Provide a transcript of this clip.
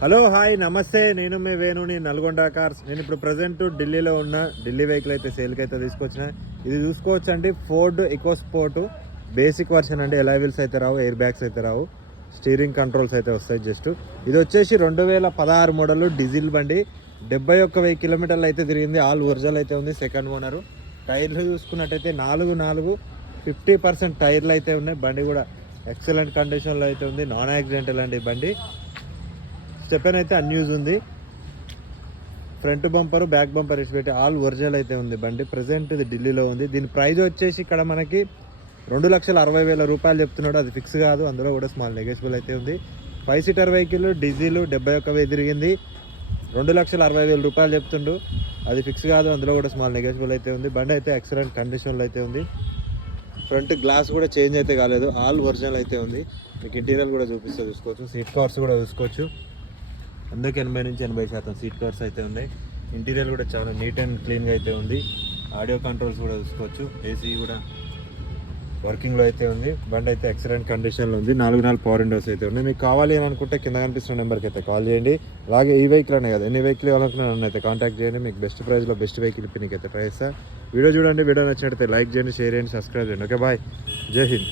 Hello hi నమస్తే, నేను మీ వేణుని Nalgonda cars. నేను ఇప్పుడు ప్రజెంట్ ఢిల్లీలో ఉన్న. ఢిల్లీ వెహికల్ అయితే సేల్కి అయితే తీసుకొచ్చిన. ఇది చూసుకోవచ్చు అండి, Ford EcoSport basic version అండి. ఎలా వీల్స్ అయితే రావు, ఎయిర్ బ్యాగ్స్ అయితే రావు, స్టీరింగ్ కంట్రోల్స్ అయితే వస్తాయి జస్ట్. ఇది వచ్చేసి 2016 మోడల్ డీజిల్ బండి. 71,000 కిలోమీటర్లు అయితే తిరిగింది. ఆల్ ఒరిజినల్ అయితే ఉంది, సెకండ్ ఓనరు. టైర్లు చూసుకున్నట్టయితే 50% టైర్లు అయితే ఉన్నాయి. బండి కూడా ఎక్సలెంట్ కండిషన్లో అయితే ఉంది, నాన్ యాక్సిడెంటల్ అండి బండి. స్టెపెన్ అయితే అన్యూజ్ ఉంది. ఫ్రంట్ బంపర్ బ్యాక్ బంపర్ ఇచ్చిపెట్టి ఆల్ ఒరిజినల్ అయితే ఉంది బండి. ప్రజెంట్ ఇది ఢిల్లీలో ఉంది. దీని ప్రైస్ వచ్చేసి ఇక్కడ మనకి 2,60,000 రూపాయలు చెప్తున్నాడు. అది ఫిక్స్ కాదు, అందులో కూడా స్మాల్ నెగోషియబుల్ అయితే ఉంది. 5 సీటర్ వెహికల్, డీజిల్, 71,000 తిరిగింది. 2,60,000 రూపాయలు చెప్తుండు. అది ఫిక్స్ కాదు, అందులో కూడా స్మాల్ నెగోషియబుల్ అయితే ఉంది. బండి అయితే ఎక్సలెంట్ కండిషన్లో అయితే ఉంది. ఫ్రంట్ గ్లాస్ కూడా చేంజ్ అయితే కాలేదు, ఆల్ ఒరిజినల్ అయితే ఉంది. మీకు ఇంటీరియర్ కూడా చూసుకోవచ్చు. సీట్ కవర్స్ కూడా చూసుకోవచ్చు. 80 నుంచి 80% సీట్ కవర్స్ అయితే ఉన్నాయి. ఇంటీరియర్ కూడా చాలా నీట్ అండ్ క్లీన్గా అయితే ఉంది. ఆడియో కంట్రోల్స్ కూడా చూసుకోవచ్చు. ఏసీ కూడా వర్కింగ్లో అయితే ఉంది. బండి అయితే ఎక్సలెంట్ కండిషన్లో ఉంది. 4 పవర్ విండోస్ అయితే ఉన్నాయి. మీకు కావాలి అని అనుకుంటే కింద కనిపిస్తున్న నెంబర్కి అయితే కాల్ చేయండి. అలాగే ఈ వెహికల్ అనే కదా, ఎన్ని వెహికల్ కావాలనుకున్నా నన్ను అయితే కాంటాక్ట్ చేయండి. మీకు బెస్ట్ ప్రైస్లో బెస్ట్ వెహికల్ పిన్నికి అయితే ట్రై చేస్తా. వీడియో చూడండి, వీడియో నచ్చినట్టయితే లైక్ చేయండి, షేర్ చేయండి, సబ్స్క్రైబ్ చేయండి. ఓకే బాయ్, జై హింద్.